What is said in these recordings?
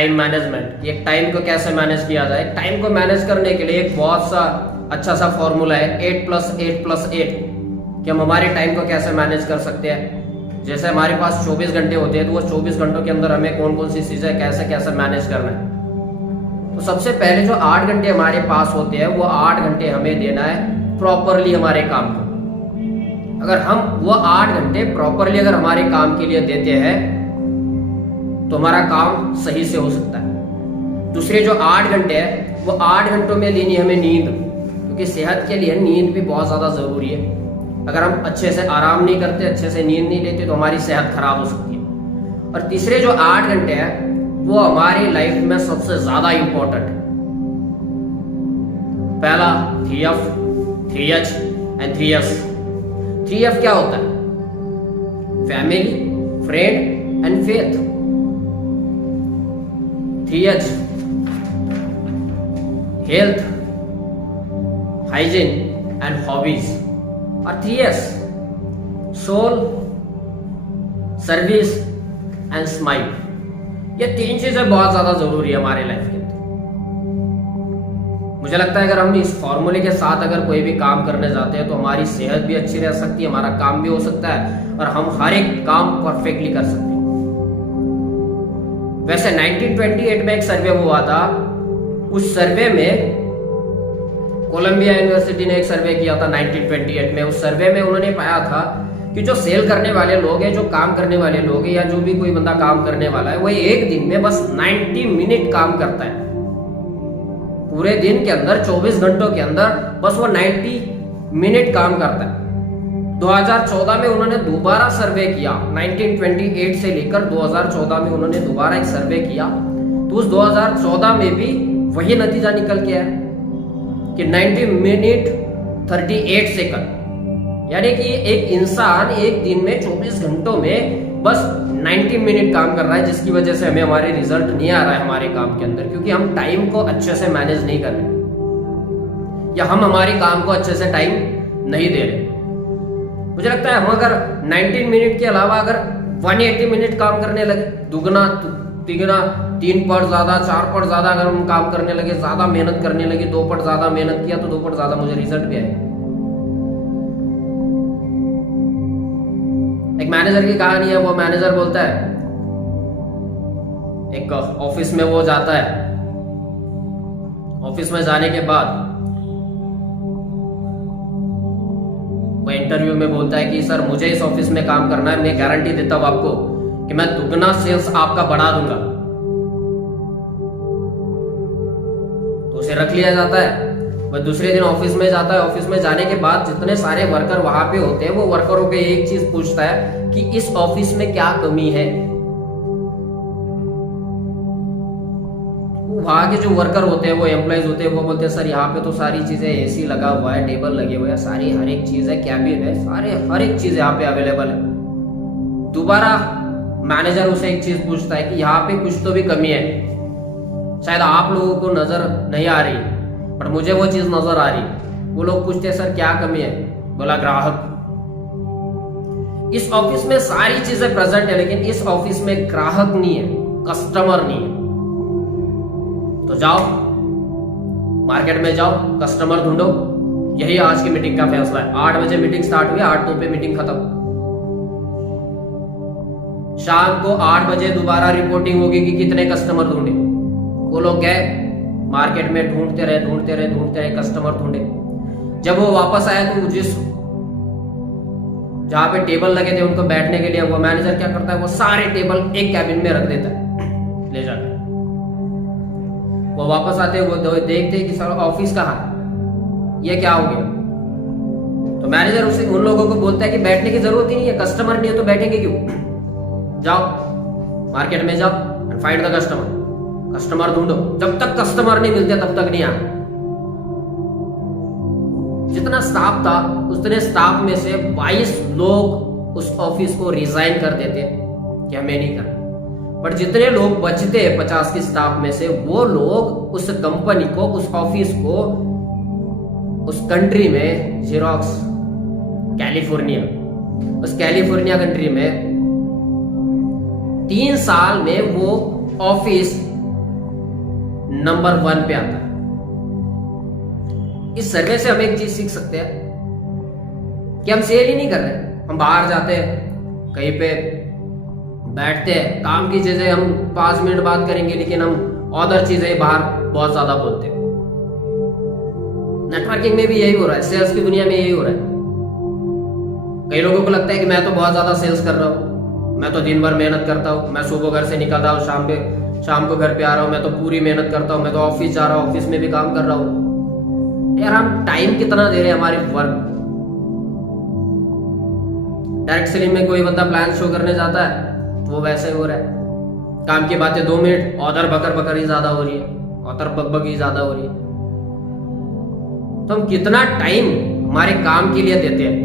Time management, ये time को कैसे मैनेज किया जाए। टाइम को मैनेज करने के लिए एक बहुत सा अच्छा सा फॉर्मूला है 8+8+8 कि हम हमारे टाइम को कैसे मैनेज कर सकते हैं। जैसे हमारे पास 24 घंटे होते हैं तो वो 24 घंटों के अंदर हमें कौन कौन सी चीजें कैसे कैसे मैनेज करना है। तो सबसे पहले जो 8 घंटे हमारे पास होते हैं वो 8 घंटे हमें देना है प्रॉपरली हमारे काम को। अगर हम वो 8 घंटे प्रॉपरली अगर हमारे काम के लिए देते हैं तो हमारा काम सही से हो सकता है। दूसरे जो 8 घंटे है वो 8 घंटों में लेनी हमें नींद, क्योंकि सेहत के लिए नींद भी बहुत ज्यादा जरूरी है। अगर हम अच्छे से आराम नहीं करते, अच्छे से नींद नहीं लेते तो हमारी सेहत खराब हो सकती है। और तीसरे जो 8 घंटे है वो हमारी लाइफ में सबसे ज्यादा इंपॉर्टेंट है। पहला 3F, 3H and 3S। 3F क्या होता है? Family, friend and faith. 3H health, hygiene and hobbies. और 3S soul, service and smile. ये 3 चीजें बहुत ज्यादा जरूरी है हमारे लाइफ के अंदर। मुझे लगता है अगर हम इस फॉर्मूले के साथ अगर कोई भी काम करने जाते हैं तो हमारी सेहत भी अच्छी रह सकती है, हमारा काम भी हो सकता है और हम हर एक काम परफेक्टली कर सकते हैं। वैसे 1928 में एक सर्वे हुआ था। उस सर्वे में कोलंबिया यूनिवर्सिटी ने एक सर्वे किया था 1928 में। उस सर्वे में उन्होंने पाया था कि जो सेल करने वाले लोग हैं, जो काम करने वाले लोग हैं, या जो भी कोई बंदा काम करने वाला है, वो एक दिन में बस 90 मिनट काम करता है। पूरे दिन के अंदर 24 घंटों के अंदर बस वो 90 मिनट काम करता है। 2014 में उन्होंने दोबारा सर्वे किया। 1928 से लेकर 2014 में उन्होंने दोबारा एक सर्वे किया तो उस 2014 में भी वही नतीजा निकल के आया कि 90 मिनट 38 सेकंड। यानी कि एक इंसान एक दिन में 24 घंटों में बस 90 मिनट काम कर रहा है, जिसकी वजह से हमें हमारे रिजल्ट नहीं आ रहा है हमारे काम के अंदर, क्योंकि हम टाइम को अच्छे से मैनेज नहीं कर रहे या हम हमारे काम को अच्छे से टाइम नहीं दे रहे। मुझे लगता है हम अगर 19 मिनट के अलावा अगर 180 मिनट काम करने लगे, दुगना तिगना 3 पट ज्यादा 4 पट ज्यादा अगर हम काम करने लगे, ज्यादा मेहनत करने लगे, 2 पट ज्यादा मेहनत किया तो 2 पट ज्यादा मुझे रिजल्ट भी आएगा। एक मैनेजर की कहानी है। वो मैनेजर बोलता है, एक ऑफिस में वो जाता है। ऑफिस में जाने के बाद वो इंटरव्यू में बोलता है कि सर मुझे इस ऑफिस में काम करना है, मैं गारंटी देता हूं आपको कि मैं दुगना सेल्स आपका बढ़ा दूंगा। तो उसे रख लिया जाता है। वह दूसरे दिन ऑफिस में जाता है। ऑफिस में जाने के बाद जितने सारे वर्कर वहां पे होते हैं वो वर्करों को एक चीज पूछता है कि इस ऑफिस में क्या कमी है। वहां के जो वर्कर होते हैं, वो एम्प्लॉइज होते हैं, वो बोलते हैं सर यहाँ पे तो सारी चीजें, एसी लगा हुआ है, टेबल लगे हुए हैं, सारी हर एक चीज है, कैबिन है, सारे हर एक चीज यहाँ पे अवेलेबल है। दोबारा मैनेजर उसे एक चीज पूछता है कि यहाँ पे कुछ तो भी कमी है, शायद आप लोगों को नजर नहीं आ रही पर मुझे वो चीज नजर आ रही। वो लोग पूछते हैं सर क्या कमी है? बोला ग्राहक। इस ऑफिस में सारी चीजें प्रेजेंट है लेकिन इस ऑफिस में ग्राहक नहीं है, कस्टमर नहीं है। तो जाओ मार्केट में जाओ, कस्टमर ढूंढो। यही आज की मीटिंग का फैसला है। 8 बजे मीटिंग स्टार्ट हुई, 8:02 पे मीटिंग खत्म। शाम को 8 बजे दोबारा रिपोर्टिंग होगी कि कितने कस्टमर ढूंढे। वो लोग गए मार्केट में, ढूंढते रहे कस्टमर ढूंढे। जब वो वापस आए तो जिस जहां पे टेबल लगे थे उनको बैठने के लिए, वो मैनेजर क्या करता है, वो सारे टेबल एक कैबिन में रख देता है ले जाकर। वो वापस आते हैं, वो देखते हैं कि सर ऑफिस कहाँ है, ये क्या हो गया। तो मैनेजर उसे उन लोगों को बोलता है कि बैठने की जरूरत ही नहीं है, कस्टमर नहीं है तो बैठेंगे क्यों। जाओ मार्केट में जाओ and find the customer. Customer ढूंढो, जब तक कस्टमर नहीं मिलते तब तक नहीं आना। जितना स्टाफ था उतने स्टाफ में से 22 लोग उस ऑफिस को रिजाइन कर देते कि हमें नहीं करना। बट जितने लोग बचते 50 के स्टाफ में से, वो लोग उस कंपनी को, उस ऑफिस को, उस कंट्री में, जेरोक्स कैलिफोर्निया, उस कैलिफोर्निया कंट्री में 3 साल में वो ऑफिस नंबर 1 पे आता है। इस सर्वे से हम एक चीज सीख सकते हैं कि हम सेल ही नहीं कर रहे, हम बाहर जाते हैं, कहीं पे बैठते हैं, काम की चीजें हम 5 मिनट बात करेंगे, लेकिन हम अदर चीजें बाहर बहुत ज्यादा बोलते हैं। नेटवर्किंग में भी यही हो रहा है, सेल्स की दुनिया में यही हो रहा है। कई लोगों को लगता है कि मैं तो बहुत ज्यादा सेल्स कर रहा हूँ, मैं तो दिन भर मेहनत करता हूँ, मैं सुबह घर से निकल रहा हूँ, शाम को घर पे आ रहा हूँ, मैं तो पूरी मेहनत करता हूँ, मैं तो ऑफिस जा रहा हूँ, ऑफिस में भी काम कर रहा हूँ। यार हम टाइम कितना दे रहे हैं हमारे वर्क? डायरेक्ट सेलिंग में कोई बंदा प्लान शो करने जाता है तो वो वैसे हो रहा है, काम की बातें 2 मिनट, औदर बकर ही ज्यादा हो रही है, औदर बकबक ही ज्यादा हो रही है। तो हम कितना टाइम हमारे काम के लिए देते हैं,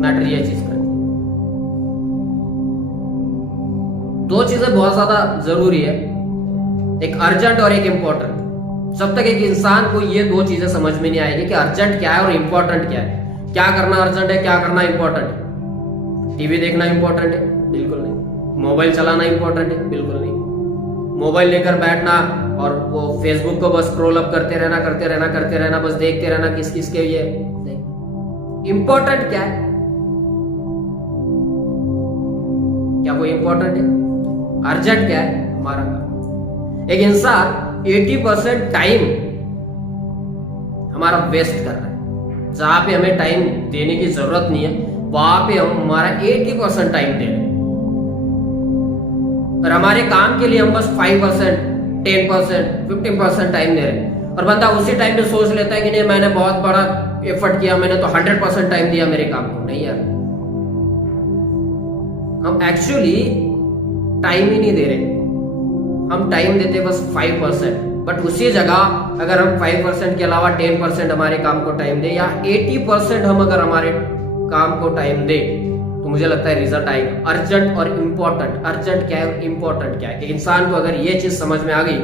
मैटर ये चीज करती है। 2 चीजें बहुत ज्यादा जरूरी है, एक अर्जेंट और एक इंपॉर्टेंट। जब तक एक इंसान को ये 2 चीजें समझ में नहीं आएगी कि अर्जेंट क्या है और इंपॉर्टेंट क्या है, क्या करना अर्जेंट है, क्या करना इंपॉर्टेंट है। टीवी देखना इंपॉर्टेंट है? बिल्कुल नहीं। मोबाइल चलाना इंपॉर्टेंट है? बिल्कुल नहीं। मोबाइल लेकर बैठना और वो फेसबुक को बस स्क्रॉल अप करते रहना, बस देखते रहना किस के लिए नहीं। इंपॉर्टेंट क्या है? क्या कोई इंपॉर्टेंट है? अर्जेंट क्या है? हमारा काम। एक इंसान 80% टाइम हमारा वेस्ट कर रहा है। जहां पे हमें टाइम देने की जरूरत नहीं है, वहां पे हम हमारा 80% टाइम दे रहे हैं, और हमारे काम के लिए हम बस 5%, 10%, 15% टाइम दे रहे हैं। और बंदा उसी टाइम पे सोच लेता है कि नहीं मैंने बहुत बड़ा एफर्ट किया, मैंने तो 100% टाइम दिया मेरे काम को। नहीं यार, हम एक्चुअली टाइम ही नहीं दे रहे, हम टाइम देते बस 5%। बट उसी जगह अगर हम 5% के अलावा 10% हमारे काम को टाइम दे, या 80% हम अगर हमारे काम को टाइम दे, तो मुझे लगता है रिजल्ट आएगा। अर्जेंट और इंपॉर्टेंट, अर्जेंट क्या है और इंपॉर्टेंट क्या है, कि इंसान को अगर ये चीज समझ में आ गई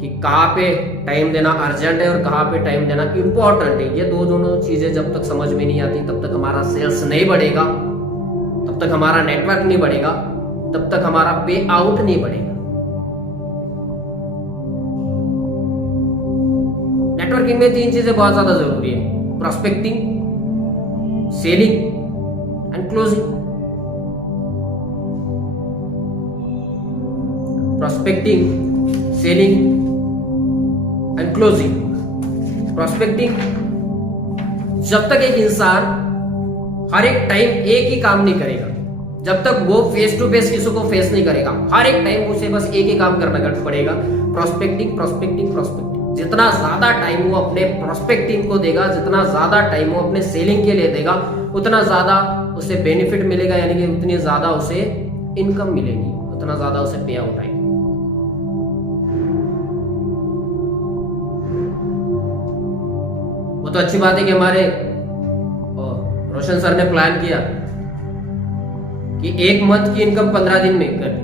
कि कहाँ पे टाइम देना अर्जेंट है और कहाँ पे टाइम देना इंपॉर्टेंट है, ये दोनों चीजें जब तक समझ में नहीं आती तब तक हमारा सेल्स नहीं बढ़ेगा, तब तक हमारा नेटवर्क नहीं बढ़ेगा, तब तक हमारा पे आउट नहीं बढ़ेगा। नेटवर्किंग में 3 चीजें बहुत ज्यादा जरूरी है: prospecting, selling and closing. Prospecting, selling and closing. Prospecting, जब तक एक इंसान हर एक टाइम एक ही काम नहीं करेगा, जब तक वो फेस टू फेस किसी को फेस नहीं करेगा, हर एक टाइम उसे बस एक ही काम करना पड़ेगा, प्रोस्पेक्टिंग, प्रोस्पेक्टिंग, प्रोस्पेक्टिंग। जितना ज्यादा टाइम वो अपने प्रोस्पेक्टिंग को देगा, जितना ज्यादा टाइम वो अपने सेलिंग के लिए देगा, उतना ज्यादा उसे बेनिफिट मिलेगा, यानी कि उतनी ज्यादा उसे इनकम मिलेगी, उतना ज्यादा उसे पे आउट आएगा। वो तो अच्छी बात है कि हमारे रोशन सर ने प्लान किया कि 1 मंथ की इनकम 15 दिन में करनी,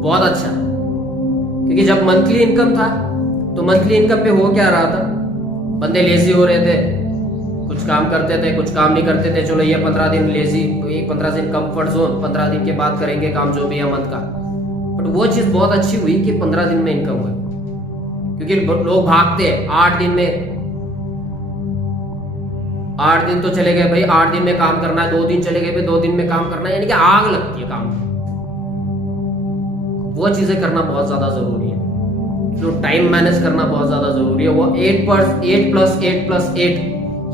बहुत अच्छा। क्योंकि जब मंथली इनकम था तो मंथली इनकम पे हो क्या रहा था, बंदे लेजी हो रहे थे, कुछ काम करते थे, कुछ काम नहीं करते थे। चलो ये 15 दिन लेजी, ये 15 दिन कंफर्ट जोन, 15 दिन के बाद करेंगे काम जो भी है मंथ का। बट वो चीज बहुत अच्छी हुई कि 15 दिन में इनकम हुई, क्योंकि लोग भागते हैं 8 दिन में, 8 दिन तो चले गए भाई, 8 दिन में काम करना है, 2 दिन चले गए भाई, 2 दिन में काम करना है, यानी कि आग लगती है काम। वो चीजें करना बहुत ज्यादा जरूरी है, जो टाइम मैनेज करना बहुत ज्यादा जरूरी है। वो 8 + 8 + 8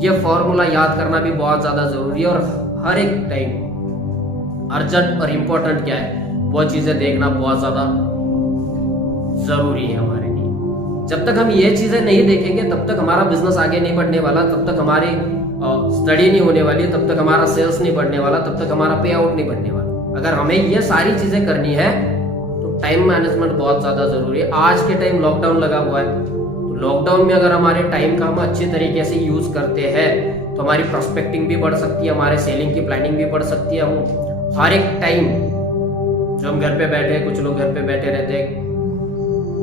ये फॉर्मूला याद करना भी बहुत ज्यादा जरूरी है। और हर एक टाइम अर्जेंट और इंपॉर्टेंट क्या है वो चीजें देखना बहुत ज्यादा जरूरी है हमारे लिए। जब तक हम ये चीजें नहीं देखेंगे तब तक हमारा बिजनेस आगे नहीं बढ़ने वाला, तब तक हमारी स्टडी नहीं होने वाली, तब तक हमारा सेल्स नहीं बढ़ने वाला, तब तक हमारा पे आउट नहीं बढ़ने वाला। अगर हमें ये सारी चीजें करनी है तो टाइम मैनेजमेंट बहुत ज्यादा जरूरी है। आज के टाइम लॉकडाउन लगा हुआ है, तो लॉकडाउन में अगर हमारे टाइम का हम अच्छे तरीके से यूज करते हैं तो हमारी प्रोस्पेक्टिंग भी बढ़ सकती है, हमारे सेलिंग की प्लानिंग भी बढ़ सकती है। हम हर एक टाइम जो हम घर पे बैठे, कुछ लोग घर पे बैठे रहते हैं,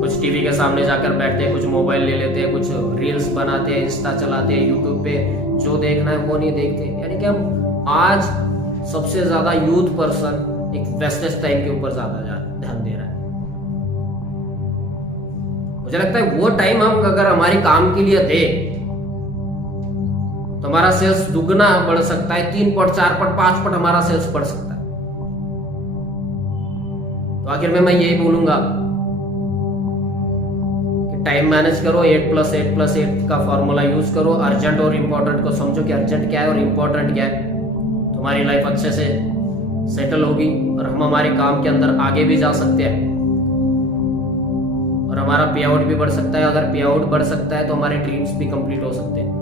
कुछ टीवी के सामने जाकर बैठते हैं, कुछ मोबाइल ले लेते हैं, कुछ रील्स बनाते हैं, इंस्टा चलाते हैं, यूट्यूब पे जो देखना है वो नहीं देखते। यानी कि हम आज सबसे ज्यादा यूथ पर्सन एक वेस्टेज टाइम के ऊपर ज्यादा ध्यान दे रहा है। मुझे लगता है वो टाइम हम अगर हमारे काम के लिए दे तो हमारा सेल्स दुगना बढ़ सकता है, 3 पट 4 पट 5 पट हमारा सेल्स बढ़ सकता है। तो आखिर में मैं यही बोलूंगा कि टाइम मैनेज करो, 8+8+8 का फॉर्मूला यूज करो, अर्जेंट और इंपॉर्टेंट को समझो कि अर्जेंट क्या है और इंपॉर्टेंट क्या है। तुम्हारी लाइफ अच्छे से सेटल होगी और हम हमारे काम के अंदर आगे भी जा सकते हैं और हमारा पे आउट भी बढ़ सकता है। अगर पे आउट बढ़ सकता है तो हमारे ड्रीम्स भी कंप्लीट हो सकते हैं।